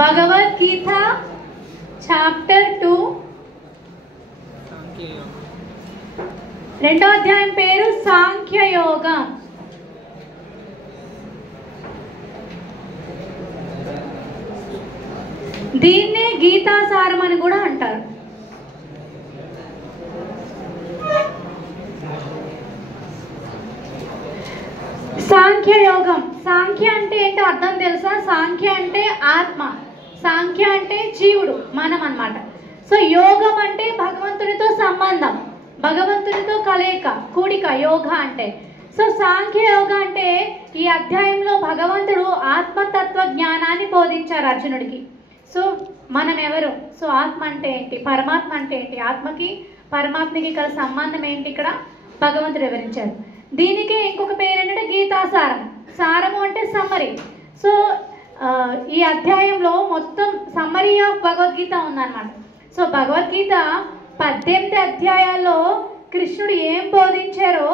Bhagavad Gita chapter 2 రెండో అధ్యాయం పేరు సాంఖ్యయోగం. దీన్నే గీతాసారం అని కూడా అంటారు. సాంఖ్యయోగం, సాంఖ్య అంటే ఏంటో అర్థం తెలుసా? సాంఖ్య అంటే ఆత్మ, సాంఖ్య అంటే జీవుడు, మనం అన్నమాట. సో యోగం అంటే భగవంతునితో సంబంధం, భగవంతునితో కలయిక, కూడిక, యోగ అంటే. సో సాంఖ్య యోగ అంటే ఈ అధ్యాయంలో భగవంతుడు ఆత్మతత్వ జ్ఞానాన్ని బోధించారు అర్జునుడికి. సో మనం ఎవరు, సో ఆత్మ అంటే ఏంటి, పరమాత్మ అంటే ఏంటి, ఆత్మకి పరమాత్మకి గల సంబంధం ఏంటి ఇక్కడ భగవంతుడు వివరించారు. దీనికి ఇంకొక పేరు ఏంటంటే గీతాసారం. సారము అంటే సమ్మరీ. సో ఈ అధ్యాయంలో మొత్తం సమ్మరీ ఆఫ్ భగవద్గీత ఉందన్నమాట. సో భగవద్గీత 18 అధ్యాయాల్లో కృష్ణుడు ఏం బోధించారో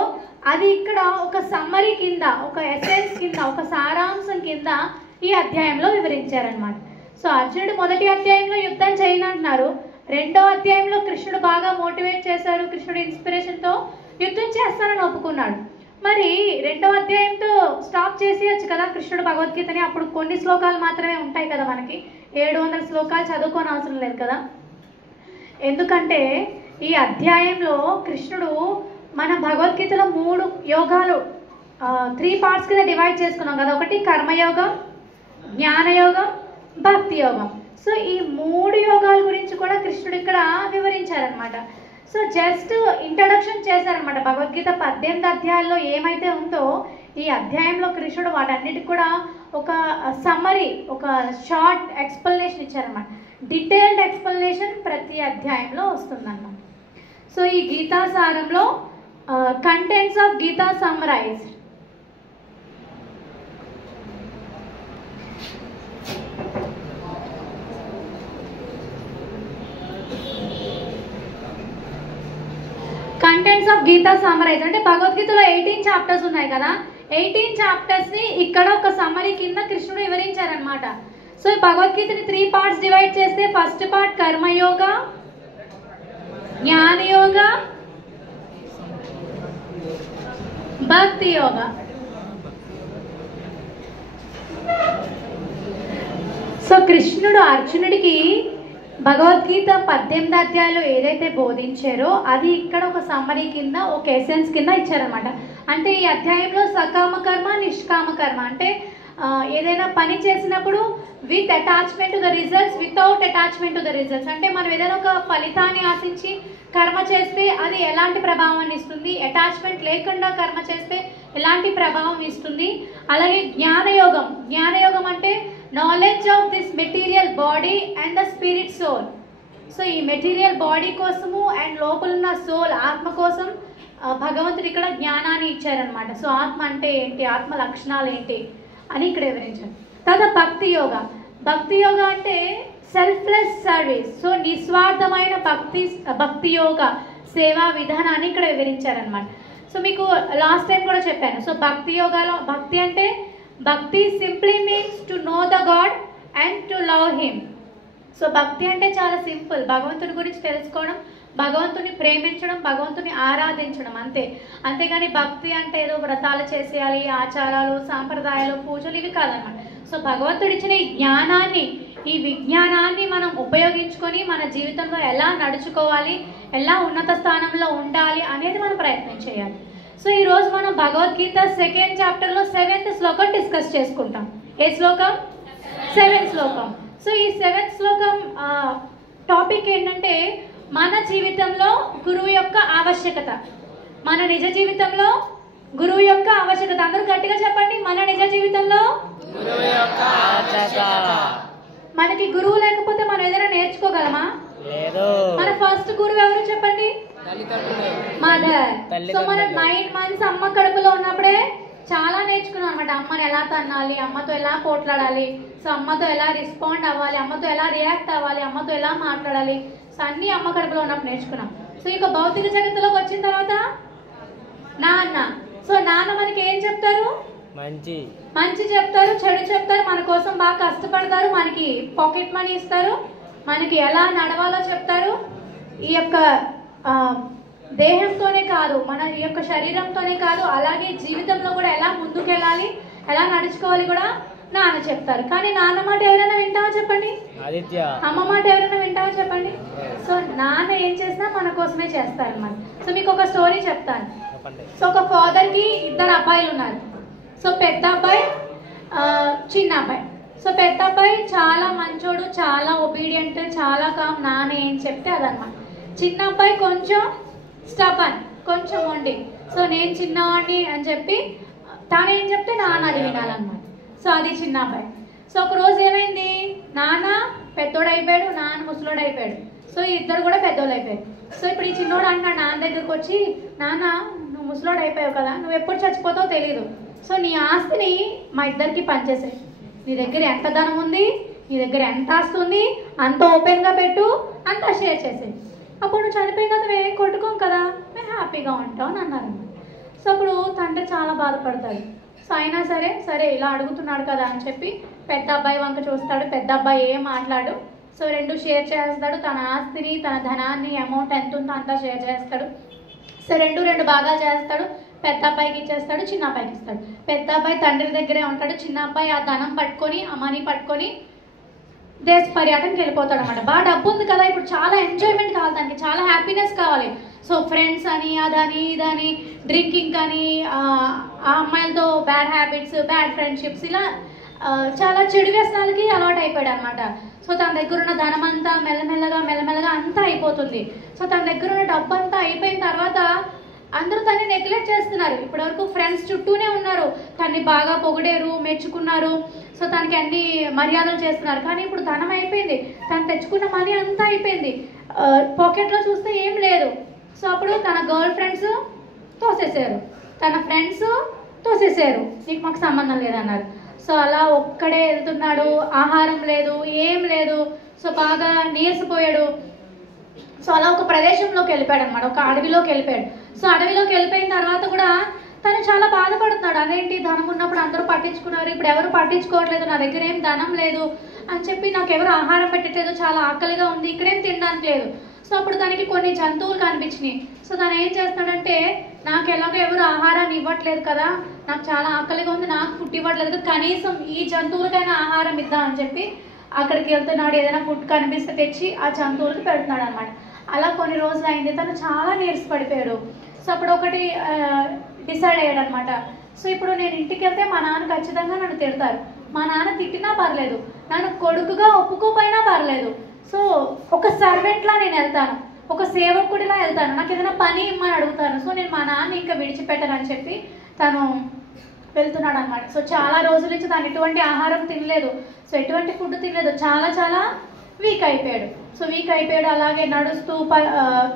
అది ఇక్కడ ఒక సమ్మరీ కింద, ఒక ఎసెన్స్ కింద, ఒక సారాంశం కింద ఈ అధ్యాయంలో వివరించారనమాట. సో అర్జునుడు మొదటి అధ్యాయంలో యుద్ధం చేయనంటున్నారు, రెండో అధ్యాయంలో కృష్ణుడు బాగా మోటివేట్ చేశారు, కృష్ణుడు ఇన్స్పిరేషన్తో యుద్ధం చేస్తానని ఒప్పుకున్నాడు. మరి రెండో అధ్యాయంతో స్టాప్ చేసేయచ్చు కదా కృష్ణుడు భగవద్గీతని. అప్పుడు కొన్ని శ్లోకాలు మాత్రమే ఉంటాయి కదా, మనకి 700 శ్లోకాలు చదువుకోని అవసరం లేదు కదా. ఎందుకంటే ఈ అధ్యాయంలో కృష్ణుడు మన భగవద్గీతలో 3 యోగాలు 3 పార్ట్స్ కింద డివైడ్ చేసుకున్నాం కదా. ఒకటి కర్మయోగం, జ్ఞానయోగం, భక్తి యోగం. సో ఈ 3 యోగాల గురించి కూడా కృష్ణుడు ఇక్కడ వివరించారనమాట. సో జస్ట్ ఇంట్రడక్షన్ చేశారనమాట. భగవద్గీత 18 అధ్యాయాల్లో ఏమైతే ఉందో ఈ అధ్యాయంలో కృష్ణుడు వాటన్నిటికి కూడా ఒక సమ్మరీ, ఒక షార్ట్ ఎక్స్ప్లెనేషన్ ఇచ్చారనమాట. డీటెయిల్డ్ ఎక్స్ప్లెనేషన్ ప్రతి అధ్యాయంలో వస్తుందన్నమాట. సో ఈ గీతాసారంలో contents of Gita summarized. Contents of Gita summarize అంటే భగవద్గీతలో 18 చాప్టర్స్ ఉన్నాయి కదా, 18 చాప్టర్స్ని ఇక్కడ ఒక సమ్మరీ కింద కృష్ణుడు వివరించారనమాట. సో ఈ భగవద్గీతని 3 పార్ట్స్ డివైడ్ చేస్తే ఫస్ట్ పార్ట్ కర్మయోగ, జ్ఞానయోగ, భక్తి యోగ. సో కృష్ణుడు అర్జునుడికి భగవద్గీత 18 అధ్యాయాలు ఏదైతే బోధించారో అది ఇక్కడ ఒక సమ్మరీ కింద, ఒక ఎసెన్స్ కింద ఇచ్చారనమాట. అంటే ఈ అధ్యాయంలో సకామ కర్మ, నిష్కామ కర్మ అంటే ఏదైనా పని చేసినప్పుడు with attachment to the results, without attachment to the results. అంటే మనం ఏదైనా ఒక ఫలితాన్ని ఆశించి కర్మ చేస్తే అది ఎలాంటి ప్రభావాన్ని ఇస్తుంది, అటాచ్మెంట్ లేకుండా కర్మ చేస్తే ఎలాంటి ప్రభావం ఇస్తుంది. అలాగే జ్ఞానయోగం, జ్ఞానయోగం అంటే knowledge of this material body and the spirit soul. So ఈ మెటీరియల్ బాడీ కోసము అండ్ లోపలున్న సోల్, ఆత్మ కోసం భగవంతుడు ఇక్కడ జ్ఞానాన్ని ఇచ్చారనమాట. సో ఆత్మ అంటే ఏంటి, ఆత్మ లక్షణాలు ఏంటి అని ఇక్కడ వివరించారు. తర్వాత భక్తి యోగ, భక్తి యోగ అంటే సెల్ఫ్లెస్ సర్వీస్. సో నిస్వార్థమైన భక్తి యోగ సేవా విధానాన్ని ఇక్కడ వివరించారనమాట. సో మీకు లాస్ట్ టైం కూడా చెప్పాను. సో భక్తి యోగాలో భక్తి అంటే, భక్తి simply means to know the God and to love him. So భక్తి అంటే చాలా సింపుల్, భగవంతుని గురించి తెలుసుకోవడం, భగవంతుని ప్రేమించడం, భగవంతుని ఆరాధించడం అంతే. అంతేగాని భక్తి అంటే ఏదో వ్రతాలు చేసేయాలి, ఆచారాలు, సాంప్రదాయాలు, పూజలు ఇవి కాదన్నమాట. సో భగవంతుడు ఇచ్చిన ఈ జ్ఞానాన్ని, ఈ విజ్ఞానాన్ని మనం ఉపయోగించుకొని మన జీవితంలో ఎలా నడుచుకోవాలి, ఎలా ఉన్నత స్థానంలో ఉండాలి అనేది మనం ప్రయత్నం చేయాలి. సో ఈరోజు మనం భగవద్గీత 2nd చాప్టర్లో 7th శ్లోకం డిస్కస్ చేసుకుంటాం. ఏ శ్లోకం? 7th శ్లోకం. సో ఈ 7th శ్లోకం టాపిక్ ఏంటంటే మన జీవితంలో గురువు యొక్క ఆవశ్యకత. మన నిజ జీవితంలో గురువు యొక్క ఆవశ్యకత. అందరూ గట్టిగా చెప్పండి, మన నిజ జీవితంలో గురువు యొక్క ఆవశ్యకత. మనకి గురువు లేకపోతే మనం ఏదైనా నేర్చుకోగలమా? లేదు. మన ఫస్ట్ గురువు ఎవరు చెప్పండి? మదర్. సో మనం 9 months అమ్మ కడుపులో ఉన్నప్పుడే చాలా నేర్చుకున్నాం అనమాట. అమ్మని ఎలా తన్నాలి, అమ్మతో ఎలా పోట్లాడాలి, సో అమ్మతో ఎలా రెస్పాండ్ అవ్వాలి, అమ్మతో ఎలా రియాక్ట్ అవ్వాలి, అమ్మతో ఎలా మాట్లాడాలి, సో అన్నీ అమ్మ కడుపులో ఉన్నప్పుడు నేర్చుకున్నాం. సో ఇక భౌతిక జగత్తులోకి వచ్చిన తర్వాత నాన్న. సో నాన్న మనకి ఏం చెప్తారు? మంచి చెప్తారు, చెడు చెప్తారు, మన కోసం బాగా కష్టపడతారు, మనకి మనకి పాకెట్ మనీ ఇస్తారు, మనకి ఎలా నడవాలో చెప్తారు. ఈ యొక్క దేహంతోనే కాదు, మన ఈ యొక్క శరీరంతోనే కాదు, అలాగే జీవితంలో కూడా ఎలా ముందుకెళ్ళాలి, ఎలా నడుచుకోవాలి కూడా నాన్న చెప్తారు. కానీ నాన్న మాట ఎవరైనా వింటావా చెప్పండి? అమ్మ మాట ఎవరైనా వింటావా చెప్పండి? సో నాన్న ఏం చేసినా మన కోసమే చేస్తారన్నమాట. సో మీకు ఒక స్టోరీ చెప్తాను. సో ఒక ఫాదర్కి 2 అబ్బాయిలు ఉన్నారు. సో పెద్ద అబ్బాయి, చిన్న అబ్బాయి. సో పెద్ద అబ్బాయి చాలా మంచోడు, చాలా ఒబీడియంట్, చాలా కామ్, నాన్న ఏం చెప్తే అదన్నమాట. చిన్న అబ్బాయి కొంచెం స్టబన్, కొంచెం మొండి. సో నేను చిన్నవాడిని అని చెప్పి తాను ఏం చెప్తే నాన్న అది వినాలన్నమాట. సో అది చిన్న అబ్బాయి. సో ఒక రోజు ఏమైంది, నాన్న పెద్దోడు అయిపోయాడు, నాన్న ముసలోడు అయిపోయాడు. సో ఇద్దరు కూడా పెద్దోళ్ళు అయిపోయారు. సో ఇప్పుడు ఈ చిన్నోడు అంటున్నాడు నాన్న దగ్గరకు వచ్చి, నాన్న నువ్వు ముసలోడు అయిపోయావు కదా, నువ్వు ఎప్పుడు చచ్చిపోతావో తెలియదు. సో నీ ఆస్తిని మా ఇద్దరికి పనిచేసాయి. నీ దగ్గర ఎంత ధనం ఉంది, నీ దగ్గర ఎంత ఆస్తి ఉంది, అంత ఓపెన్గా పెట్టు, అంతా షేర్ చేసేది. అప్పుడు నువ్వు చనిపోయిన తర్వాత మేము కొట్టుకోం కదా, మేము హ్యాపీగా ఉంటాం అని అన్నారు. సో అప్పుడు తండ్రి చాలా బాధపడతాడు. సో అయినా సరే ఇలా అడుగుతున్నాడు కదా అని చెప్పి పెద్ద అబ్బాయి వంక చూస్తాడు. పెద్ద అబ్బాయి ఏం మాట్లాడు. సో 2 షేర్ చేస్తాడు, తన ఆస్తిని, తన ధనాన్ని, అమౌంట్ ఎంత ఉందో అంతా షేర్ చేస్తాడు. సో 2 భాగాలు చేస్తాడు. పెద్ద అబ్బాయికి ఇచ్చేస్తాడు, చిన్న అబ్బాయికి ఇస్తాడు. పెద్ద అబ్బాయి తండ్రి దగ్గరే ఉంటాడు. చిన్న అబ్బాయి ఆ ధనం పట్టుకొని, ఆ మనీ పట్టుకొని దేశ పర్యటనకి వెళ్ళిపోతాడు అనమాట. బాగా డబ్బు ఉంది కదా, ఇప్పుడు చాలా ఎంజాయ్మెంట్ కావాలి, దానికి చాలా హ్యాపీనెస్ కావాలి. సో ఫ్రెండ్స్ అని, అదని ఇదని, డ్రింకింగ్ అని, ఆ అమ్మాయిలతో బ్యాడ్ హ్యాబిట్స్, బ్యాడ్ ఫ్రెండ్షిప్స్, ఇలా చాలా చెడు వ్యసనాలకి అలవాటు అయిపోయాడు అనమాట. సో తన దగ్గర ఉన్న ధనం అంతా మెల్లమెల్లగా అంతా అయిపోతుంది. సో తన దగ్గర ఉన్న డబ్బు అంతా అయిపోయిన తర్వాత అందరూ తనని నెగ్లెక్ట్ చేస్తున్నారు. ఇప్పటివరకు ఫ్రెండ్స్ చుట్టూనే ఉన్నారు, తనని బాగా పొగిడేరు, మెచ్చుకున్నారు. సో తనకి అన్ని మర్యాదలు చేస్తున్నారు. కానీ ఇప్పుడు ధనం అయిపోయింది, తను తెచ్చుకున్న మనీ అంతా అయిపోయింది, పాకెట్లో చూస్తే ఏం లేదు. సో అప్పుడు తన గర్ల్ ఫ్రెండ్స్ తోసేసారు, తన ఫ్రెండ్స్ తోసేసారు, నీకు మాకు సంబంధం లేదన్నారు. సో అలా ఒక్కడే వెళ్తున్నాడు, ఆహారం లేదు, ఏం లేదు. సో బాగా నీరసిపోయాడు. సో అలా ఒక ప్రదేశంలోకి వెళ్ళిపోయాడు అనమాట, ఒక అడవిలోకి వెళ్ళిపోయాడు. సో అడవిలోకి వెళ్ళిపోయిన తర్వాత కూడా తను చాలా బాధపడుతున్నాడు. అదేంటి, ధనం ఉన్నప్పుడు అందరూ పట్టించుకున్నారు, ఇప్పుడు ఎవరు పట్టించుకోవట్లేదు, నా దగ్గర ఏం ధనం లేదు అని చెప్పి నాకు ఎవరు ఆహారం పెట్టట్లేదు, చాలా ఆకలిగా ఉంది, ఇక్కడేం తినడానికి లేదు. సో అప్పుడు తనకి కొన్ని జంతువులు కనిపించినాయి. సో తను ఏం చేస్తాడంటే, నాకు ఎలాగో ఎవరు ఆహారాన్ని ఇవ్వట్లేదు కదా, నాకు చాలా ఆకలిగా ఉంది, నాకు ఫుడ్ ఇవ్వట్లేదు, కనీసం ఈ జంతువులకైనా ఆహారం ఇద్దాం అని చెప్పి అక్కడికి వెళ్తున్నాడు. ఏదైనా ఫుడ్ కనిపిస్తే తెచ్చి ఆ జంతువులకి పెడుతున్నాడు అనమాట. అలా కొన్ని రోజులు అయింది, తను చాలా నీరసపడిపోయాడు. సో అప్పుడు ఒకటి డిసైడ్ అయ్యాడు అనమాట. సో ఇప్పుడు నేను ఇంటికి వెళ్తే మా నాన్న ఖచ్చితంగా నన్ను తిడతారు, మా నాన్న తిట్టినా పర్లేదు, నన్ను కొడుకుగా ఒప్పుకోపోయినా పర్లేదు. సో ఒక సర్వెంట్లా నేను వెళ్తాను, ఒక సేవకుడిలా వెళ్తాను, నాకు ఏదైనా పని ఇమ్మని అడుగుతాను. సో నేను మా నాన్న ఇంకా విడిచిపెట్టానని చెప్పి తను వెళ్తున్నాడు అనమాట. సో చాలా రోజుల నుంచి తను ఎటువంటి ఆహారం తినలేదు, సో ఎటువంటి ఫుడ్ తినలేదు, చాలా వీక్ అయిపోయాడు. సో వీక్ అయిపోయాడు, అలాగే నడుస్తూ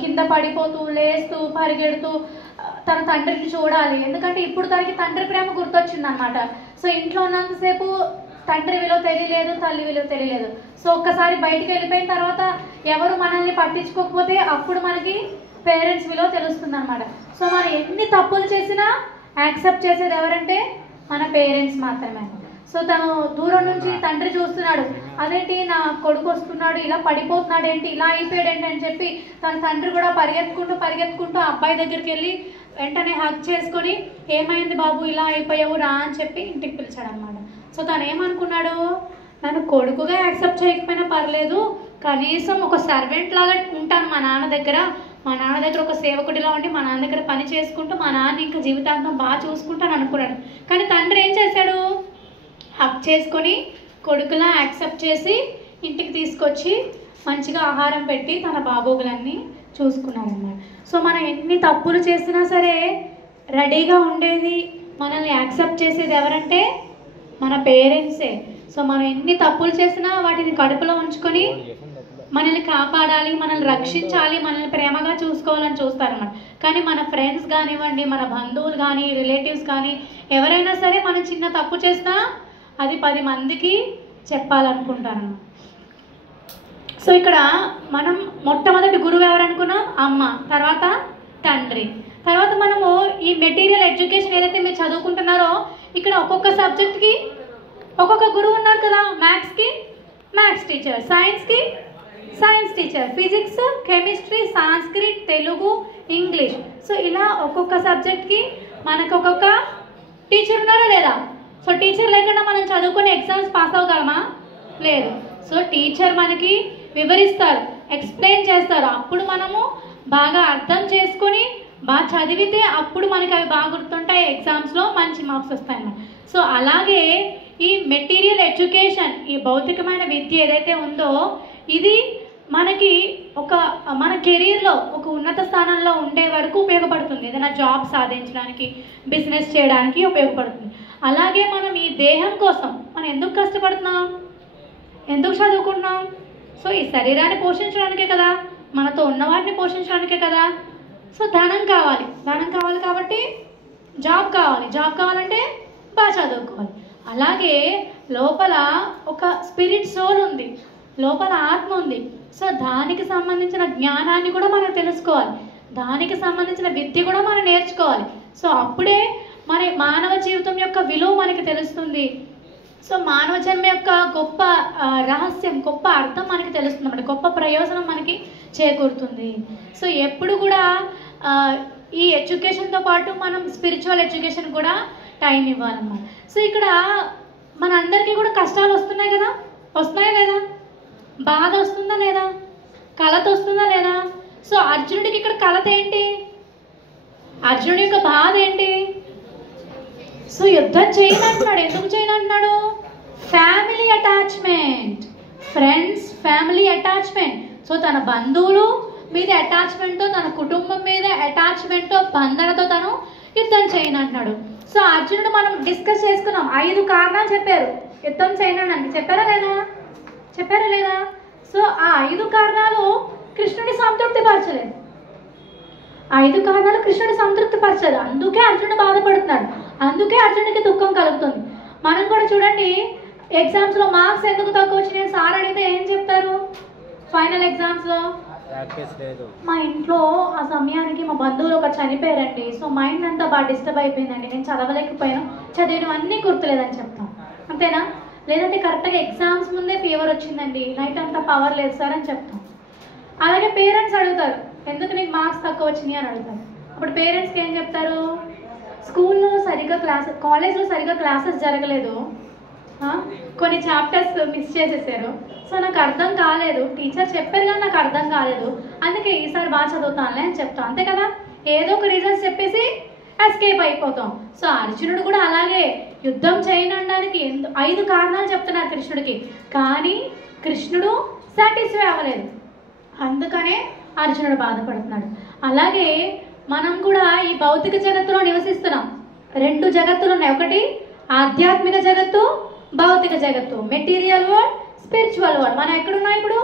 కింద పడిపోతూ, లేస్తూ, పరిగెడుతూ తన తండ్రిని చూడాలి. ఎందుకంటే ఇప్పుడు తనకి తండ్రి ప్రేమ గుర్తొచ్చింది అనమాట. సో ఇంట్లో ఉన్నంతసేపు తండ్రి విలువ తెలియలేదు, తల్లి విలువ తెలియలేదు. సో ఒక్కసారి బయటికి వెళ్ళిపోయిన తర్వాత ఎవరు మనల్ని పట్టించుకోకపోతే అప్పుడు మనకి పేరెంట్స్ విలువ తెలుస్తుంది అనమాట. సో మనం ఎన్ని తప్పులు చేసినా యాక్సెప్ట్ చేసేది ఎవరంటే మన పేరెంట్స్ మాత్రమే. సో తను దూరం నుంచి తండ్రి చూస్తున్నాడు, అదేంటి నా కొడుకు వస్తున్నాడు, ఇలా పడిపోతున్నాడు ఏంటి, ఇలా అయిపోయాడు ఏంటి అని చెప్పి తన తండ్రి కూడా పరిగెత్తుకుంటూ అబ్బాయి దగ్గరికి వెళ్ళి వెంటనే హగ్ చేసుకొని, ఏమైంది బాబు ఇలా అయిపోయావు రా అని చెప్పి ఇంటికి పిలిచాడు అనమాట. సో తను ఏమనుకున్నాడు, నన్ను కొడుకుగా యాక్సెప్ట్ చేయకపోయినా పర్లేదు, కనీసం ఒక సర్వెంట్ లాగా ఉంటాను మా నాన్న దగ్గర ఒక సేవకుడిలా ఉండి మా నాన్న దగ్గర పని చేసుకుంటూ మా నాన్న ఇంకా జీవితాంతం బాగా చూసుకుంటాను అనుకున్నాడు. కానీ తండ్రి ఏం చేశాడు, హక్ చేసుకొని కొడుకులా యాక్సెప్ట్ చేసి ఇంటికి తీసుకొచ్చి మంచిగా ఆహారం పెట్టి తన బాగోగులన్నీ చూసుకున్నాడు అన్నమాట. సో మనం ఎన్ని తప్పులు చేసినా సరే రెడీగా ఉండేది, మనల్ని యాక్సెప్ట్ చేసేది ఎవరంటే మన పేరెంట్సే. సో మనం ఎన్ని తప్పులు చేసినా వాటిని కడుపులో ఉంచుకొని మనల్ని కాపాడాలి, మనల్ని రక్షించాలి, మనల్ని ప్రేమగా చూసుకోవాలని చూస్తారన్నమాట. కానీ మన ఫ్రెండ్స్ కానివ్వండి, మన బంధువులు కానీ, రిలేటివ్స్ కానీ ఎవరైనా సరే మనం చిన్న తప్పు చేసినా అది 10 మందికి చెప్పాలనుకుంటాను. సో ఇక్కడ మనం మొట్టమొదటి గురువు ఎవరనుకున్నాం, అమ్మ, తర్వాత తండ్రి, తర్వాత మనము ఈ మెటీరియల్ ఎడ్యుకేషన్ ఏదైతే మీరు చదువుకుంటున్నారో ఇక్కడ ఒక్కొక్క సబ్జెక్ట్కి ఒక్కొక్క గురువు ఉన్నారు కదా. మ్యాథ్స్కి టీచర్, సైన్స్కి science teacher, physics, chemistry, Sanskrit, Telugu, English. So ఇలా ఒక్కొక్క సబ్జెక్ట్కి మనకు ఒక్కొక్క టీచర్ ఉన్నారా లేదా? సో టీచర్ లేకుండా మనం చదువుకుని ఎగ్జామ్స్ పాస్ అవ్వగలమా? లేదు. సో టీచర్ మనకి వివరిస్తారు, ఎక్స్ప్లెయిన్ చేస్తారు. అప్పుడు మనము బాగా అర్థం చేసుకొని బాగా చదివితే అప్పుడు మనకి అవి బాగా గుర్తుంటాయి, ఎగ్జామ్స్లో మంచి మార్క్స్ వస్తాయి అన్నమాట. సో అలాగే ఈ మెటీరియల్ ఎడ్యుకేషన్, ఈ భౌతికమైన విద్య ఏదైతే ఉందో ఇది మనకి మన కెరీర్లో ఒక ఉన్నత స్థానంలో ఉండే వరకు ఉపయోగపడుతుంది. ఏదైనా జాబ్ సాధించడానికి, బిజినెస్ చేయడానికి ఉపయోగపడుతుంది. అలాగే మనం ఈ దేహం కోసం మనం ఎందుకు కష్టపడుతున్నాం, ఎందుకు చదువుకుంటున్నాం? సో ఈ శరీరాన్ని పోషించడానికే కదా, మనతో ఉన్నవాటిని పోషించడానికే కదా. సో ధనం కావాలి కాబట్టి జాబ్ కావాలంటే బాగా చదువుకోవాలి. అలాగే లోపల ఒక స్పిరిట్ సోల్ ఉంది, లోపల ఆత్మ ఉంది. సో దానికి సంబంధించిన జ్ఞానాన్ని కూడా మనం తెలుసుకోవాలి, దానికి సంబంధించిన విద్య కూడా మనం నేర్చుకోవాలి. సో అప్పుడే మన మానవ జీవితం యొక్క విలువ మనకి తెలుస్తుంది. సో మానవ జన్మ యొక్క గొప్ప రహస్యం, గొప్ప అర్థం మనకి తెలుస్తుంది అన్నమాట, గొప్ప ప్రయోజనం మనకి చేకూరుతుంది. సో ఎప్పుడు కూడా ఈ ఎడ్యుకేషన్తో పాటు మనం స్పిరిచువల్ ఎడ్యుకేషన్ కూడా టైం ఇవ్వాలన్నమాట. సో ఇక్కడ మనందరికీ కూడా కష్టాలు వస్తున్నాయి కదా, వస్తున్నాయా లేదా? బాధ వస్తుందా లేదా? కలత వస్తుందా లేదా? సో అర్జునుడికి ఇక్కడ కలత ఏంటి? అర్జునుడి యొక్క బాధ ఏంటి? సో యుద్ధం చేయనంటున్నాడు. ఎందుకు చేయనంటున్నాడు? Family attachment, friends, family attachment. So తన బంధువులు మీద అటాచ్మెంట్తో, తన కుటుంబం మీద అటాచ్మెంట్తో, బంధనతో తను యుద్ధం చేయనంటున్నాడు. సో అర్జునుడు మనం డిస్కస్ చేసుకున్నాం, 5 కారణాలు చెప్పారు యుద్ధం చేయనని. చెప్పారా లేదా? సో ఆ 5 కారణాలు కృష్ణుడి సంతృప్తి పరచలేదు. 5 కారణాలు కృష్ణుడి సంతృప్తి పరచలేదు. అందుకే అర్జునుడు బాధపడుతున్నాడు, అందుకే అర్జునుడికి దుఃఖం కలుగుతుంది. మనం కూడా చూడండి, ఎగ్జామ్స్లో మార్క్స్ ఎందుకు తక్కువ వచ్చినాయి సార్ అడిగితే ఏం చెప్తారు? ఫైనల్ ఎగ్జామ్స్లో మా ఇంట్లో ఆ సమయానికి మా బంధువులు ఒక చనిపోయారండి, సో మైండ్ అంతా బాగా డిస్టర్బ్ అయిపోయిందండి, నేను చదవలేకపోయాను, చదివిన అన్నీ గుర్తులేదని చెప్తాం. అంతేనా? లేదంటే కరెక్ట్గా ఎగ్జామ్స్ ముందే ఫీవర్ వచ్చిందండి, నైట్ అంతా పవర్ లేదు సార్ అని చెప్తాం. అలాగే పేరెంట్స్ అడుగుతారు, ఎందుకు నీకు మార్క్స్ తక్కువ వచ్చినాయి అని అడుగుతారు. అప్పుడు పేరెంట్స్కి ఏం చెప్తారు? స్కూల్లో సరిగ్గా కాలేజ్లో సరిగ్గా క్లాసెస్ జరగలేదు, కొన్ని చాప్టర్స్ మిస్ చేసేసారు, సో నాకు అర్థం కాలేదు, టీచర్ చెప్పారు కానీ నాకు అర్థం కాలేదు, అందుకే ఈసారి బాగా చదువుతానులే అని చెప్తాం. అంతే కదా, ఏదో ఒక రీజన్స్ చెప్పేసి ఎస్కేప్ అయిపోతాం. సో అర్జునుడు కూడా అలాగే యుద్ధం చేయనడానికి 5 కారణాలు చెప్తున్నారు కృష్ణుడికి, కానీ కృష్ణుడు సాటిస్ఫై అవ్వలేదు, అందుకనే అర్జునుడు బాధపడుతున్నాడు. అలాగే మనం కూడా ఈ భౌతిక జగత్తులో నివసిస్తున్నాం. 2 జగత్తులు ఉన్నాయి, ఒకటి ఆధ్యాత్మిక జగత్తు, భౌతిక జగత్తు, మెటీరియల్ వరల్డ్, స్పిరిచువల్ వరల్డ్. మనం ఎక్కడున్నాం ఇప్పుడు?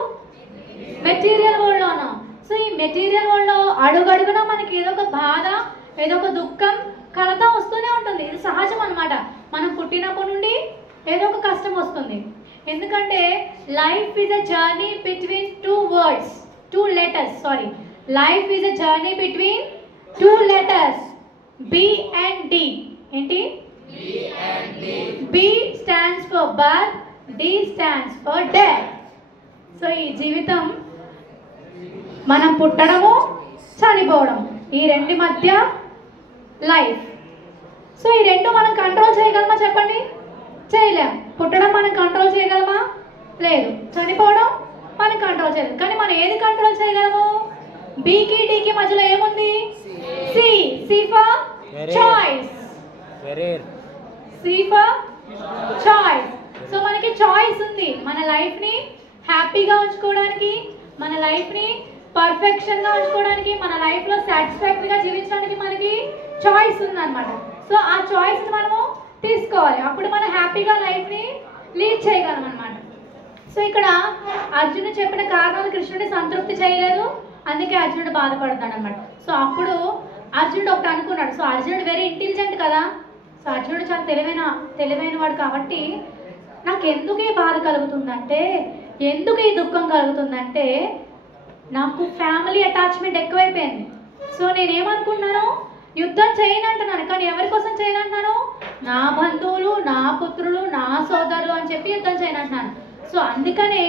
మెటీరియల్ వరల్డ్లో ఉన్నాం. సో ఈ మెటీరియల్ వరల్డ్లో అడుగడుగునా మనకి ఏదో ఒక బాధ, ఏదో ఒక దుఃఖం, కలత వస్తూనే ఉంటుంది. ఇది సహజం అన్నమాట. మనం పుట్టినప్పటి నుండి ఏదో ఒక కష్టం వస్తుంది. ఎందుకంటే life is a journey between 2 letters. Life is a journey between 2 letters, B and D. ఏంటి? B stands for birth, D stands for death. So ఈ జీవితం మనం పుట్టడము, చనిపోవడం, ఈ 2 మధ్య లైఫ్. సో ఈ 2 మనం కంట్రోల్ చేయగలమా చెప్పండి? చేయలేం. పుట్టడం మనం కంట్రోల్ చేయగలమా? లేదు. చనిపోవడం మనం కంట్రోల్ చేయలేం. కానీ మనం ఏది కంట్రోల్ చేయగలము? బీకి డీకి మధ్యలో ఏముంది? C for choice. C for choice. So మనకి చాయిస్ ఉంది, మన లైఫ్ని హ్యాపీగా ఉంచుకోవడానికి, మన లైఫ్ని పర్ఫెక్షన్గా ఉంచుకోవడానికి, మన లైఫ్లో సాటిస్ఫాక్టరీగా జీవించడానికి మనకి చాయిస్ ఉందన్నమాట. సో ఆ చాయిస్ని మనము తీసుకోవాలి, అప్పుడు మనం హ్యాపీగా లైఫ్ని లీడ్ చేయగలం అనమాట. సో ఇక్కడ అర్జునుడు చెప్పిన కారణాలు కృష్ణుడిని సంతృప్తి చేయలేదు, అందుకే అర్జునుడు బాధపడతాడు అనమాట. సో అప్పుడు అర్జునుడు ఒకటి అనుకున్నాడు. సో అర్జునుడు వెరీ ఇంటెలిజెంట్ కదా, సో అర్జునుడు చాలా తెలివైన వాడు కాబట్టి నాకు ఎందుకు ఈ బాధ కలుగుతుందంటే, ఎందుకు ఈ దుఃఖం కలుగుతుందంటే, నాకు ఫ్యామిలీ అటాచ్మెంట్ ఎక్కువైపోయింది. సో నేనేమనుకున్నాను, యుద్ధం చేయనంటున్నాను, కానీ ఎవరి కోసం చేయనంటున్నాను? నా బంధువులు, నా పుత్రులు, నా సోదరులు అని చెప్పి యుద్ధం చేయనంటున్నాను. సో అందుకనే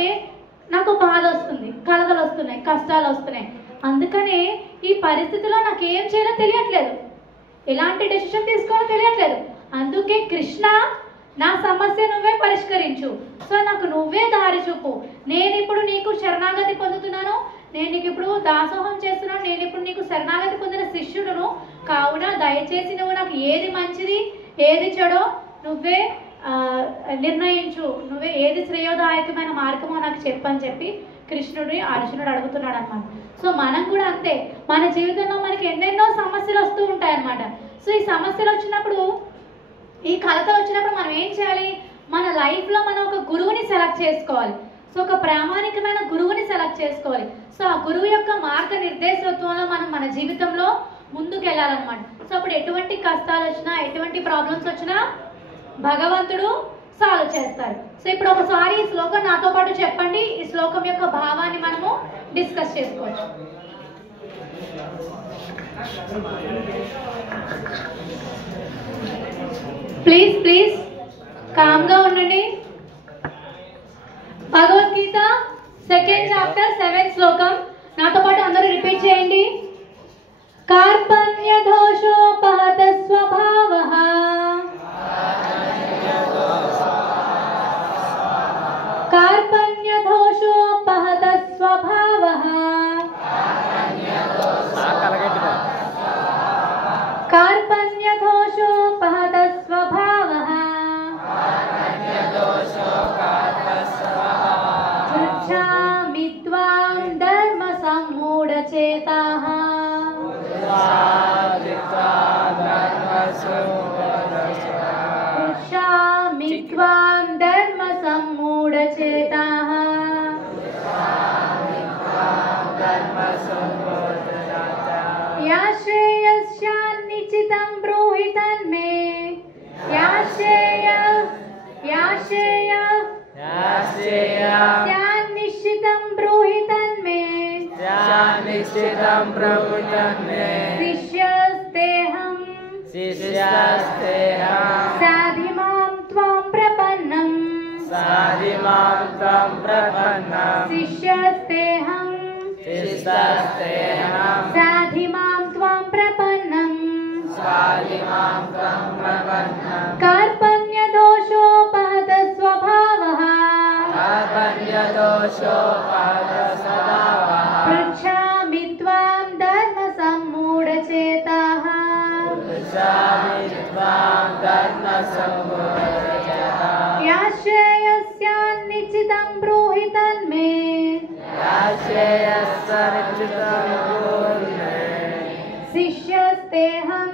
నాకు బాధ వస్తుంది, కలతలు వస్తున్నాయి, కష్టాలు వస్తున్నాయి. అందుకనే ఈ పరిస్థితిలో నాకు ఏం చేయాలో తెలియట్లేదు, ఎలాంటి డెసిషన్ తీసుకోవాలో తెలియట్లేదు. అందుకే కృష్ణ నా సమస్య నువ్వే పరిష్కరించు, సో నాకు నువ్వే దారి చూపు. నేను ఇప్పుడు నీకు శరణాగతి పొందుతున్నాను, నేను నీకు ఇప్పుడు దాసోహం చేస్తున్నాను, నేను ఇప్పుడు నీకు శరణాగతి పొందిన శిష్యుడును. కావున దయచేసి నువ్వు నాకు ఏది మంచిది ఏది చెడో నువ్వే నిర్ణయించు, నువ్వే ఏది శ్రేయోదాయకమైన మార్గమో నాకు చెప్పని చెప్పి కృష్ణుడిని అర్జునుడు అడుగుతున్నాడు అనమాట. సో మనం కూడా అంతే, మన జీవితంలో మనకి ఎన్నెన్నో సమస్యలు వస్తూ ఉంటాయి అన్నమాట. సో ఈ సమస్యలు వచ్చినప్పుడు, ఈ కలతలు వచ్చినప్పుడు మనం ఏం చేయాలి? మన లైఫ్లో మనం ఒక గురువుని సెలెక్ట్ చేసుకోవాలి. సో ఒక ప్రామాణికమైన గురువుని సెలెక్ట్ చేసుకోవాలి. సో ఆ గురువు యొక్క మార్గ నిర్దేశత్వంలో మనం మన జీవితంలో ముందుకు వెళ్ళాలన్నమాట. సో అప్పుడు ఎటువంటి కష్టాలు వచ్చినా, ఎటువంటి ప్రాబ్లమ్స్ వచ్చినా భగవంతుడు సాల్వ్ చేస్తారు. సో ఇప్పుడు ఒకసారి ఈ శ్లోకం నాతో పాటు చెప్పండి. ఈ శ్లోకం యొక్క భావాన్ని మనము డిస్కస్ చేసుకోవచ్చు. ప్లీజ్ ప్లీజ్ కామ్గా ఉండండి. భగవద్గీత 2nd chapter 7th శ్లోకం నాతో పాటు అందరూ రిపీట్ చేయండి. కార్పణ్య దోషోపహత స్వభావః కార్పణ్య దోషోపహత స్వభావః కార్పణ్య దోషోపహత స్వభావః పృచ్ఛామి త్వాం ధర్మ సమ్మూఢచేతాః పృచ్ఛామి త్వాం ధర్మ సమ్మూఢచేతాః యా శ్రేయస్యాన్నిశ్చితం బ్రూహి తన్మే యా శ్రేయస్యాన్నిశ్చితం బ్రూహి తన్మే శిష్యస్తేహం సాధి మాం త్వాం ప్రపన్నం శిష్యస్తేహం సాధి మాం త్వాం ప్రపన్నం కార్పణ్య దోషోపహత స్వభావః పృచ్ఛామి త్వాం ధర్మ సమ్మూఢచేతాః యా శ్రేయస్యాన్నిశ్చితం బ్రూహి తన్మే శిష్యస్తేహం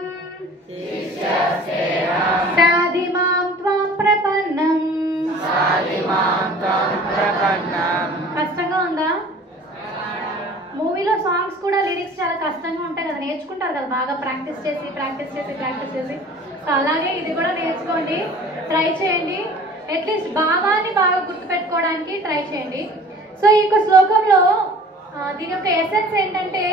సాధి మాం త్వాం ప్రపన్నం. కష్టంగా ఉందా? మూవీలో సాంగ్స్ కూడా లిరిక్స్ చాలా కష్టంగా ఉంటాయి కదా, నేర్చుకుంటారు కదా బాగా ప్రాక్టీస్ చేసి. సో అలాగే ఇది కూడా నేర్చుకోండి, ట్రై చేయండి. అట్లీస్ట్ భావాన్ని బాగా గుర్తుపెట్టుకోవడానికి ట్రై చేయండి. సో ఈ యొక్క శ్లోకంలో దీని యొక్క ఎసెన్స్ ఏంటంటే,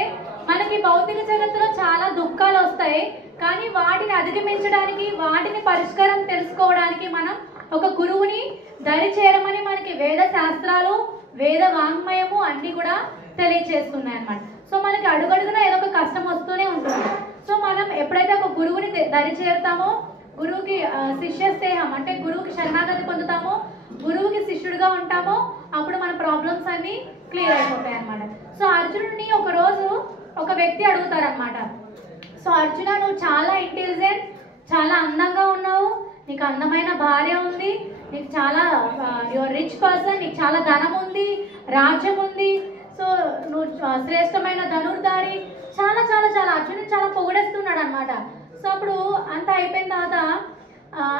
మనకి భౌతిక జగత్తులో చాలా దుఃఖాలు వస్తాయి, కానీ వాటిని అధిగమించడానికి, వాటిని పరిష్కారం తెలుసుకోవడానికి మనం ఒక గురువుని దరి చేరమని మనకి వేద శాస్త్రాలు, వేద వాంగ్మయము అన్నీ కూడా తెలియచేస్తున్నాయి అన్నమాట. సో మనకి అడుగడుగునా ఏదో ఒక కష్టం వస్తూనే ఉంటుంది. సో మనం ఎప్పుడైతే ఒక గురువుని దరి చేరుతామో, గురువుకి శిష్యస్తేహం అంటే గురువుకి శరణాగతి పొందుతామో, గురువుకి శిష్యుడిగా ఉంటామో, అప్పుడు మన ప్రాబ్లమ్స్ అన్ని క్లియర్ అయిపోతాయి అన్నమాట. సో అర్జునుడిని ఒక రోజు ఒక వ్యక్తి అడుగుతారనమాట. సో అర్జున, నువ్వు చాలా ఇంటెలిజెంట్, చాలా అందంగా ఉన్నావు, నీకు అందమైన భార్య ఉంది, నీకు చాలా యువర్ రిచ్ పర్సన్, నీకు చాలా ధనం ఉంది, రాజ్యం ఉంది, సో నువ్వు శ్రేష్టమైన ధనుర్ధారి, చాలా చాలా చాలా అర్జునుడు చాలా పొగిడేస్తున్నాడు అనమాట. సో అప్పుడు అంతా అయిపోయిన తర్వాత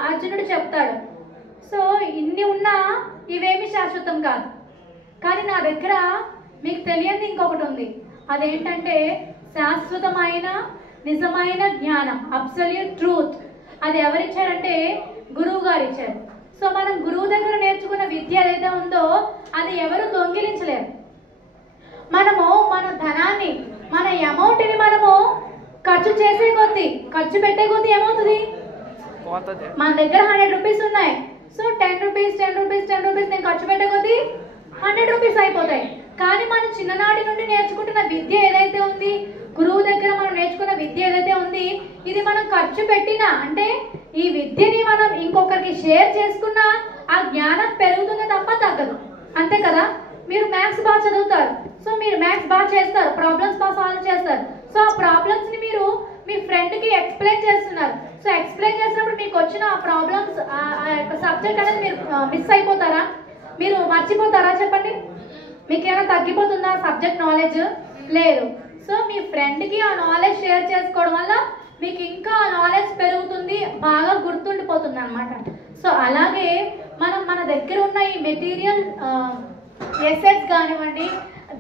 అర్జునుడు చెప్తాడు, సో ఇన్ని ఉన్నా ఇవేమి శాశ్వతం కాదు, కానీ నా దగ్గర మీకు తెలియదు ఇంకొకటి ఉంది. అదేంటంటే శాశ్వతమైన నిజమైన జ్ఞానం, అబ్సల్యూట్ ట్రూత్. అది ఎవరిచ్చారంటే గురువు గారు ఇచ్చారు. సో మనం గురువు దగ్గర నేర్చుకున్న విద్య ఏదైతే ఉందో అది ఎవరు దొంగిలించలేరు. మనము మన ధనాన్ని, మన అమౌంట్ని మనము ఖర్చు చేసే కొద్దీ, ఖర్చు పెట్టే కొద్దీ ఏమవుతుంది, మన దగ్గర 100 రూపీస్ ఉన్నాయి, సో 10 రూపీస్ 10 రూపీస్ 10 రూపీస్ నేను ఖర్చు పెట్టే కొద్దీ 100 రూపీస్ అయిపోతాయి. కానీ మనం చిన్ననాటి నుండి నేర్చుకుంటున్న విద్య ఏదైతే ఉంది, గురువు దగ్గర మనం నేర్చుకున్న విద్య ఏదైతే ఉంది, ఇది మనం ఖర్చు పెట్టినా అంటే ఈ విద్యని మనం ఇంకొకరికి షేర్ చేసుకున్నా ఆ జ్ఞానం పెరుగుతుంది తప్ప తగ్గదు. అంతే కదా. మీరు మ్యాథ్స్ బాగా చదువుతారు, సో మీరు మ్యాథ్స్ బాగా చేస్తారు, ప్రాబ్లమ్స్ బాగా సాల్వ్ చేస్తారు. సో ఆ ప్రాబ్లమ్స్ ని మీరు మీ ఫ్రెండ్ కి ఎక్స్ప్లెయిన్ చేస్తున్నారు. సో ఎక్స్ప్లెయిన్ చేసినప్పుడు మీకు వచ్చిన ఆ ప్రాబ్లమ్స్ ఆ యొక్క సబ్జెక్ట్ అనేది మీరు మిస్ అయిపోతారా, మీరు మర్చిపోతారా చెప్పండి? మీకు ఏమైనా తగ్గిపోతుందా సబ్జెక్ట్ నాలెడ్జ్? లేదు. సో మీ ఫ్రెండ్కి ఆ నాలెడ్జ్ షేర్ చేసుకోవడం వల్ల మీకు ఇంకా ఆ నాలెడ్జ్ పెరుగుతుంది, బాగా గుర్తుండిపోతుంది అనమాట. సో అలాగే మనం మన దగ్గర ఉన్న ఈ మెటీరియల్ ఎసెట్స్ కానివ్వండి,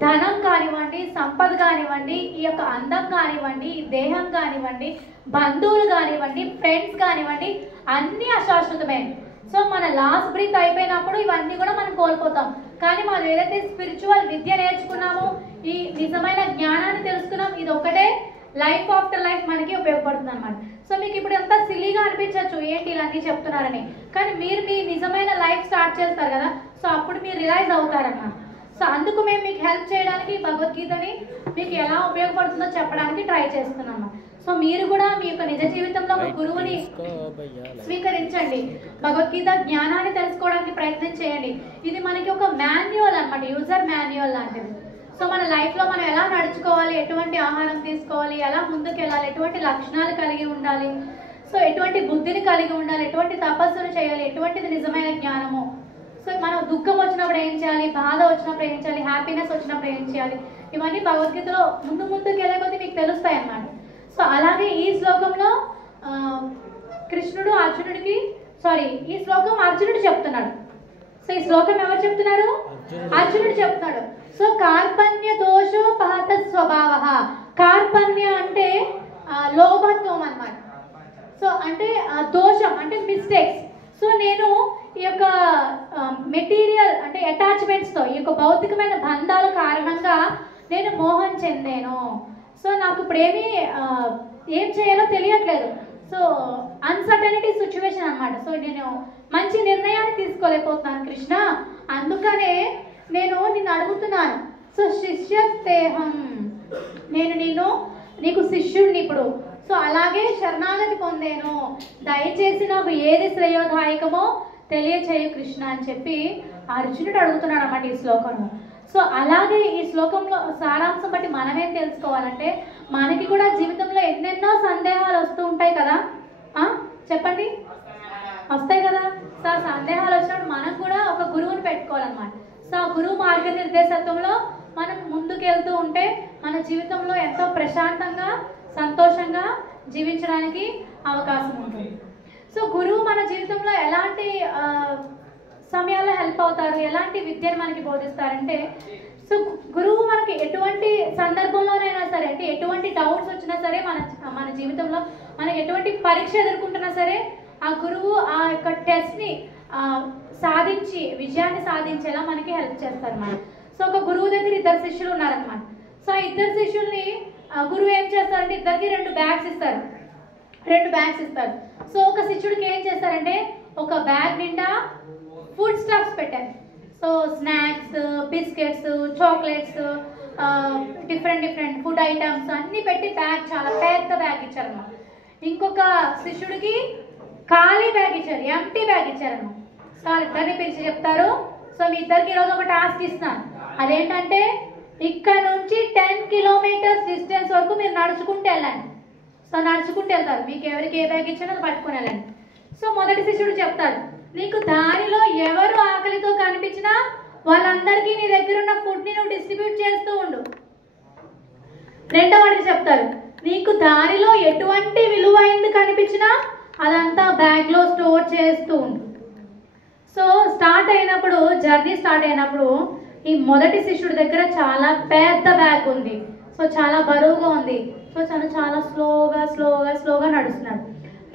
ధనం కానివ్వండి, సంపద కానివ్వండి, ఈ యొక్క అందం కానివ్వండి, ఈ దేహం కానివ్వండి, బంధువులు కానివ్వండి, ఫ్రెండ్స్ కానివ్వండి, అన్నీ అశాశ్వతమే. సో మన లాస్ట్ బ్రీత్ అయిపోయినప్పుడు ఇవన్నీ కూడా మనం కోల్పోతాం. కానీ మనం ఏదైతే స్పిరిచువల్ విద్య నేర్చుకున్నామో, ఈ నిజమైన జ్ఞానాన్ని తెలుసుకున్నాం, ఇది ఒకటే లైఫ్ ఆఫ్టర్ లైఫ్ మనకి ఉపయోగపడుతుంది అనమాట. సో మీకు ఇప్పుడు ఎంత సిల్లీగా అనిపించవచ్చు, ఏంటి ఇలాంటి చెప్తున్నారని, కానీ మీరు మీ నిజమైన లైఫ్ స్టార్ట్ చేస్తారు కదా, సో అప్పుడు మీరు రియలైజ్ అవుతారన్నమాట. సో అందుకు మేము మీకు హెల్ప్ చేయడానికి భగవద్గీతని మీకు ఎలా ఉపయోగపడుతుందో చెప్పడానికి ట్రై చేస్తున్నాము. సో మీరు కూడా మీ యొక్క నిజ జీవితంలో ఒక గురువుని స్వీకరించండి, భగవద్గీత జ్ఞానాన్ని తెలుసుకోవడానికి ప్రయత్నం చేయండి. ఇది మనకి ఒక మాన్యువల్ అనమాట, యూజర్ మాన్యువల్ లాంటిది. సో మన లైఫ్లో మనం ఎలా నడుచుకోవాలి, ఎటువంటి ఆహారం తీసుకోవాలి, ఎలా ముందుకు వెళ్ళాలి, ఎటువంటి లక్షణాలు కలిగి ఉండాలి, సో ఎటువంటి బుద్ధిని కలిగి ఉండాలి, ఎటువంటి తపస్సును చేయాలి, ఎటువంటిది నిజమైన జ్ఞానము, సో మనం దుఃఖం వచ్చినప్పుడు ఏం చేయాలి, బాధ వచ్చినప్పుడు ఏం చేయాలి, హ్యాపీనెస్ వచ్చినప్పుడు ఏం చేయాలి, ఇవన్నీ భగవద్గీతలో ముందుకు వెళ్ళే కొద్దీ మీకు తెలుస్తాయి అన్నమాట. సో అలాగే ఈ శ్లోకంలో కృష్ణుడు అర్జునుడికి ఈ శ్లోకం అర్జునుడు చెప్తున్నాడు. సో ఈ శ్లోకం ఎవరు చెప్తున్నారు? అర్జునుడు చెప్తున్నాడు. సో కార్పణ్య దోషోపహత స్వభావ. కార్పణ్య అంటే లోభత్వం అన్నమాట. సో అంటే దోషం అంటే మిస్టేక్స్. సో నేను ఈ యొక్క మెటీరియల్ అంటే అటాచ్మెంట్స్తో, ఈ యొక్క భౌతికమైన బంధాల కారణంగా నేను మోహం చెందాను. సో నాకు ఇప్పుడు ఏం చేయాలో తెలియట్లేదు. సో అన్సర్టనిటీ సిచ్యువేషన్ అనమాట. సో నేను మంచి నిర్ణయాన్ని తీసుకోలేకపోతున్నాను కృష్ణ, అందుకనే నేను నిన్ను అడుగుతున్నాను. సో శిష్యస్తేహం, నేను నీకు శిష్యుడిని ఇప్పుడు. సో అలాగే శరణాగతి పొందాను, దయచేసి నాకు ఏది శ్రేయోదాయకమో తెలియచేయు కృష్ణ అని చెప్పి అర్జునుడు అడుగుతున్నాడు అన్నమాట ఈ శ్లోకంలో. సో అలాగే ఈ శ్లోకంలో సారాంశం బట్టి మనమేం తెలుసుకోవాలంటే, మనకి కూడా జీవితంలో ఎన్నెన్నో సందేహాలు వస్తూ ఉంటాయి కదా, చెప్పండి, వస్తాయి కదా. సో ఆ సందేహాలు వచ్చినప్పుడు మనం కూడా ఒక గురువుని పెట్టుకోవాలన్నమాట. సో ఆ గురువు మార్గనిర్దేశత్వంలో మనం ముందుకెళ్తూ ఉంటే మన జీవితంలో ఎంతో ప్రశాంతంగా సంతోషంగా జీవించడానికి అవకాశం ఉంటుంది. సో గురువు మన జీవితంలో ఎలాంటి సమయాల్లో హెల్ప్ అవుతారు, ఎలాంటి విద్యను మనకి బోధిస్తారంటే, సో గురువు మనకి ఎటువంటి సందర్భంలోనైనా సరే, అంటే ఎటువంటి డౌట్స్ వచ్చినా సరే, మన జీవితంలో మనకి ఎటువంటి పరీక్ష ఎదుర్కొంటున్నా సరే, ఆ గురువు ఆ యొక్క టెస్ట్ని సాధించి విజయాన్ని సాధించేలా మనకి హెల్ప్ చేస్తారు అన్నమాట. సో ఒక గురువు దగ్గర 2 శిష్యులు ఉన్నారనమాట. సో ఆ 2 శిష్యుల్ని గురువు ఏం చేస్తారంటే ఇద్దరికి 2 బ్యాగ్స్ ఇస్తారు. సో ఒక శిష్యుడికి ఏం చేస్తారంటే ఒక బ్యాగ్ నిండా ఫుడ్ స్టఫ్స్ పెట్టారు. So snacks, biscuits, chocolates, different food items అన్నీ పెట్టి బ్యాగ్, చాలా పెద్ద బ్యాగ్ ఇచ్చారన్నమాట. ఇంకొక శిష్యుడికి ఖాళీ బ్యాగ్ ఇచ్చారు, ఎంటీ బ్యాగ్ ఇచ్చారన్నమాట. సో వాళ్ళిద్దరిని పిలిచి చెప్తారు, సో మీ ఇద్దరికి ఈరోజు ఒక టాస్క్ ఇస్తున్నాను. అదేంటంటే ఇక్కడ నుంచి 10 కిలోమీటర్స్ డిస్టెన్స్ వరకు మీరు నడుచుకుంటూ వెళ్ళండి. సో నడుచుకుంటూ వెళ్తారు, మీకు ఎవరికి ఏ బ్యాగ్ ఇచ్చినా అది పట్టుకుని వెళ్ళండి. సో మొదటి శిష్యుడు చెప్తాడు, నీకు దారిలో ఎవరు ఆకలితో కనిపించినా వాళ్ళందరికీ నీ దగ్గర ఉన్న ఫుడ్ని నువ్వు డిస్ట్రిబ్యూట్ చేస్తూ ఉండు. రెండో వాడికి చెప్తారు, నీకు దారిలో ఎటువంటి విలువైంది కనిపించినా అదంతా బ్యాగ్లో స్టోర్ చేస్తూ ఉండు. సో జర్నీ స్టార్ట్ అయినప్పుడు ఈ మొదటి శిష్యుడి దగ్గర చాలా పెద్ద బ్యాగ్ ఉంది. సో చాలా బరువుగా ఉంది. సో చాలా స్లోగా నడుస్తున్నాడు.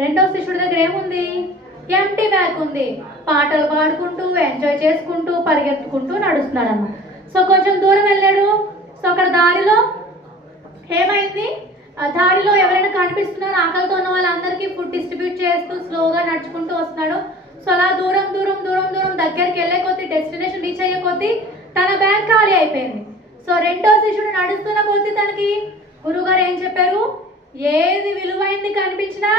రెండో శిష్యుడి దగ్గర ఏముంది? ఎంటీ బ్యాగ్ ఉంది. పాటలు పాడుకుంటూ ఎంజాయ్ చేసుకుంటూ పరిగెత్తుకుంటూ నడుస్తున్నాడు అన్నమాట. సో కొంచెం దూరం వెళ్ళాడు. సో అక్కడ దారిలో ఏమైంది? దారిలో ఎవరైనా కనిపిస్తున్నారు, ఆకలితో ఉన్న వాళ్ళందరికీ ఫుడ్ డిస్ట్రిబ్యూట్ చేస్తూ స్లోగా నడుచుకుంటూ వస్తున్నాడు. సో అలా దూరం దూరం దూరం దూరం దగ్గరికి వెళ్ళే కొద్దీ, డెస్టినేషన్ రీచ్ అయ్యే కొద్దీ తన బ్యాగ్ ఖాళీ అయిపోయింది. సో రెండో శిష్యుడు నడుస్తున్న కొద్దీ తనకి గురువుగారు ఏం చెప్పారు, ఏది విలువైంది కనిపించినా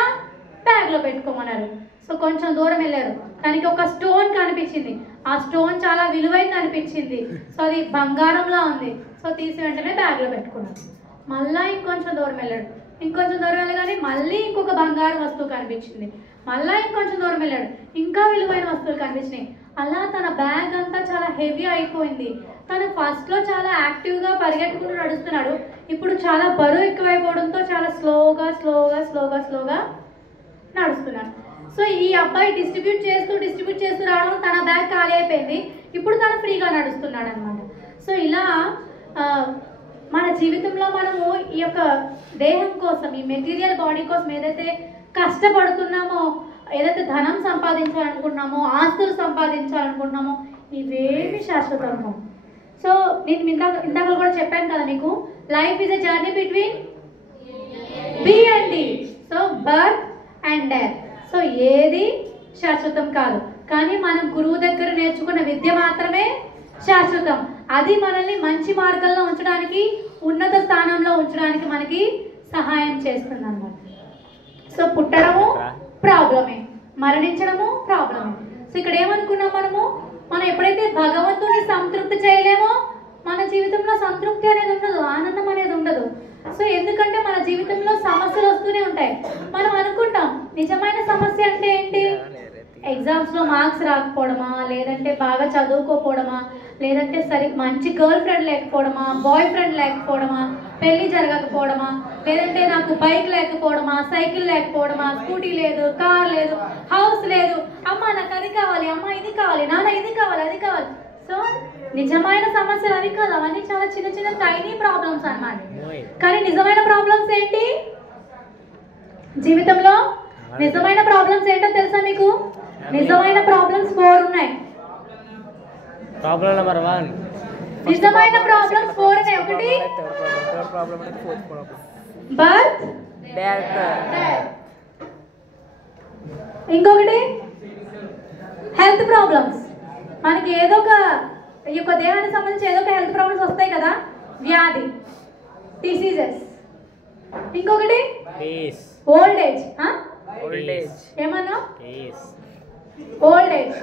బ్యాగ్లో పెట్టుకోమన్నారు. సో కొంచెం దూరం వెళ్ళారు, తనకి ఒక స్టోన్ కనిపించింది. ఆ స్టోన్ చాలా విలువైంది అనిపించింది. సో అది బంగారంలా ఉంది. సో తీసి వెంటనే బ్యాగ్లో పెట్టుకున్నాడు. మళ్ళీ ఇంకొంచెం దూరం వెళ్ళాడు, ఇంకొంచెం దూరం వెళ్ళగానే మళ్ళీ ఇంకొక బంగారం వస్తువు కనిపించింది. మళ్ళీ ఇంకొంచెం దూరం వెళ్ళాడు, ఇంకా విలువైన వస్తువులు కనిపించినాయి. అలా తన బ్యాగ్ అంతా చాలా హెవీ అయిపోయింది. తను ఫస్ట్లో చాలా యాక్టివ్గా పరిగెట్టుకుంటూ నడుస్తున్నాడు, ఇప్పుడు చాలా బరువు ఎక్కువైపోవడంతో చాలా స్లోగా స్లోగా స్లోగా స్లోగా నడుస్తున్నాడు. సో ఈ అబ్బాయి డిస్ట్రిబ్యూట్ చేస్తూ రావడం, తన బ్యాగ్ ఖాళీ అయిపోయింది, ఇప్పుడు తను ఫ్రీగా నడుస్తున్నాడు అనమాట. సో ఇలా మన జీవితంలో మనము ఈ యొక్క దేహం కోసం, ఈ మెటీరియల్ బాడీ కోసం ఏదైతే కష్టపడుతున్నామో, ఏదైతే ధనం సంపాదించాలనుకుంటున్నామో, ఆస్తులు సంపాదించాలనుకుంటున్నామో, ఇవేమి శాశ్వతము. సో నేను ఇందాక కూడా చెప్పాను కదా మీకు, life is a journey between B and D. So birth and death. So ఏది శాశ్వతం కాదు, కానీ మనం గురువు దగ్గర నేర్చుకున్న విద్య మాత్రమే శాశ్వతం. అది మనల్ని మంచి మార్గంలో ఉంచడానికి, ఉన్నత స్థానంలో ఉంచడానికి మనకి సహాయం చేస్తుంది అన్నమాట. సో పుట్టడము ప్రాబ్లమే, మరణించడము ప్రాబ్లమే. సో ఇక్కడ ఏమనుకున్నాం మనం ఎప్పుడైతే భగవంతుని సంతృప్తి చేయలేమో మన జీవితంలో సంతృప్తి అనేది ఉండదు, ఆనందం అనేది ఉండదు. సో ఎందుకంటే మన జీవితంలో సమస్యలు వస్తూనే ఉంటాయి. మనం అనుకుంటాం నిజమైన సమస్య అంటే ఏంటి, ఎగ్జామ్స్లో మార్క్స్ రాకపోవడమా, లేదంటే బాగా చదువుకోపోవడమా, లేదంటే మంచి గర్ల్ ఫ్రెండ్ లేకపోవడమా, బాయ్ ఫ్రెండ్ లేకపోవడమా, పెళ్లి జరగకపోవడమా, లేదంటే నాకు బైక్ లేకపోవడమా, సైకిల్ లేకపోవడమా, స్కూటీ లేదు, కార్ లేదు, హౌస్ లేదు, అమ్మ నాకు అది కావాలి, అమ్మ ఇది కావాలి, నాన్న ఇది కావాలి, అది కావాలి. సో నిజమైన సమస్యలు అవి కాదు, అవన్నీ చాలా చిన్న చిన్న టైనీ ప్రాబ్లమ్స్ అన్నమాట. కానీ నిజమైన ప్రాబ్లమ్స్ ఏంటి జీవితంలో? నిజమైన ప్రాబ్లమ్స్ ఏంటో తెలుసా మీకు? నిజమైన ప్రాబ్లమ్స్ 4 ఉన్నాయి. ప్రాబ్లం నెంబర్ 1, నిజమైన ప్రాబ్లమ్స్ 4 ఉన్నాయి. ఒకటి బర్త్, ఇంకొకటి హెల్త్ ప్రాబ్లమ్స్. మనకి ఏదో ఒక ఈ యొక్క దేహానికి సంబంధించి ఏదో ఒక హెల్త్ ప్రాబ్లమ్స్ వస్తాయి కదా, వ్యాధి, డిసీజెస్. ఇంకొకటి ఓల్డ్ ఏజ్. ఏమన్నా? Old age.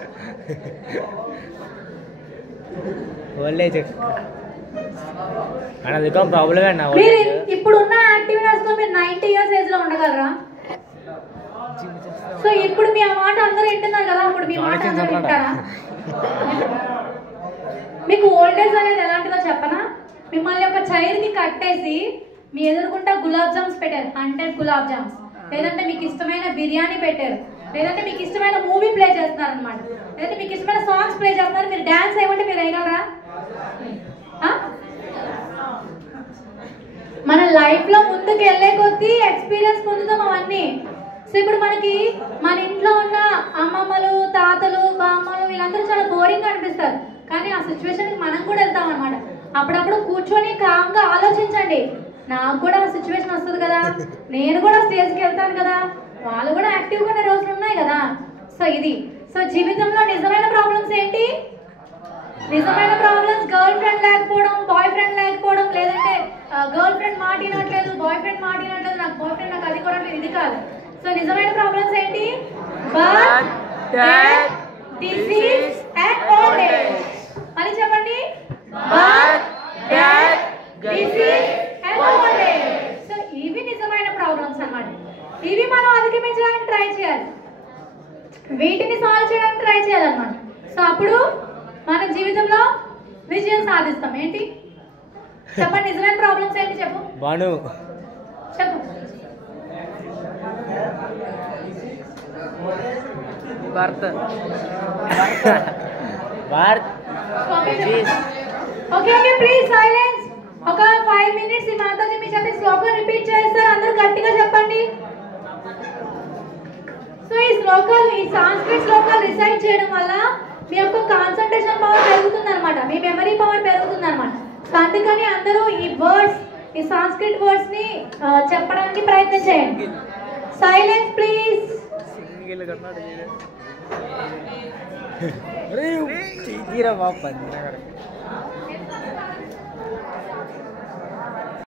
మీరు ఇప్పుడున్న యాక్టివిటీస్ లో మీరు 90 ఇయర్స్ ఏజ్ లో ఉండగలరా? సో ఇప్పుడు మీ ఆ మాట అందరూ వింటున్నారు కదా, అప్పుడు మీ మాట అందరూ వింటారా? మీకు ఓల్డ్ ఏజ్ అనేది ఎలాంటిదో చెప్పనా? మిమ్మల్ని ఒక చైర్ కి కట్టేసి మీ ఎదురుకుంటా గులాబ్ జామ్స్ పెట్టారు, 100 గులాబ్ జామ్స్, లేదంటే మీకు ఇష్టమైన బిర్యానీ పెట్టారు, లేదంటే మీకు ఇష్టమైన మూవీ ప్లే చేస్తున్నారు అనమాట, లేదంటే మీకు ఇష్టమైన సాంగ్స్ ప్లే చేస్తున్నారు. మీరు డాన్స్ ఏమంటే మీరు వేయగలరా? మన లైఫ్ లో ముందుకు వెళ్ళే కొద్దీ ఎక్స్పీరియన్స్ పొందుతాం అవన్నీ. సో ఇప్పుడు మనకి మన ఇంట్లో ఉన్న అమ్మమ్మలు, తాతలు, బామ్మలు వీళ్ళందరూ చాలా బోరింగ్ అనిపిస్తారు, కానీ ఆ సిచ్యువేషన్కి మనం కూడా వెళ్తాం అనమాట. అప్పుడప్పుడు కూర్చొని కామ్గా ఆలోచించండి, నాకు కూడా ఆ సిచ్యువేషన్ వస్తుంది కదా, నేను కూడా స్టేజ్కి వెళ్తాను కదా, వాళ్ళు కూడా యాక్టివ్గా ఉన్న రోజులు ఉన్నాయి కదా. సో ఇది. సో జీవితంలో నిజమైన ప్రాబ్లమ్స్ ఏంటి? నిజమైన ప్రాబ్లమ్స్ గర్ల్ ఫ్రెండ్ లేకపోవడం, బాయ్ ఫ్రెండ్ లేకపోవడం, లేదంటే గర్ల్ ఫ్రెండ్ మాట వినట్లేదు, బాయ్ ఫ్రెండ్ మాట వినట్లేదు, నాకు బాయ్ ఫ్రెండ్ నాకు అది కొనట్లేదు, ఇది కాదు. సో నిజమైన ప్రాబ్లమ్స్ ఏంటి? Birth, death, disease and old age. అని చెప్పండి, birth, death, disease and old age. So ఇవి నిజమైన ప్రాబ్లమ్స్ అన్నమాట. ఇవి మనం అధిగమించడానికి ట్రై చేయాలి, వీటిని సాల్వ్ చేయడానికి ట్రై చేయాలన్నమాట. సో అప్పుడు మన జీవితంలో విజయం సాధిస్తాం. ఏంటి చెప్పండి, నిజమైన ప్రాబ్లమ్స్ ఏంటి చెప్పు. చెప్పు. Okay please silence. ఒక 5 minutes ఈ మాతాజీ మీ చేత శ్లోకం రిపీట్ చేస్తారు, అందరూ గట్టిగా చెప్పండి. సో ఈ శ్లోకాలు, ఈ సంస్కృత శ్లోకాలు రిసైట్ చేయడం వల్ల మీ యొక్క కాన్సంట్రేషన్ పవర్ పెరుగుతుంది అనమాట, మీ మెమరీ పవర్ పెరుగుతుంది అనమాట. సో అందుకని అందరూ ఈ వర్డ్స్, ఈ సంస్కృత వర్డ్స్ ని చెప్పడానికి ప్రయత్నం చేయండి. Silence please. తీరా బాబు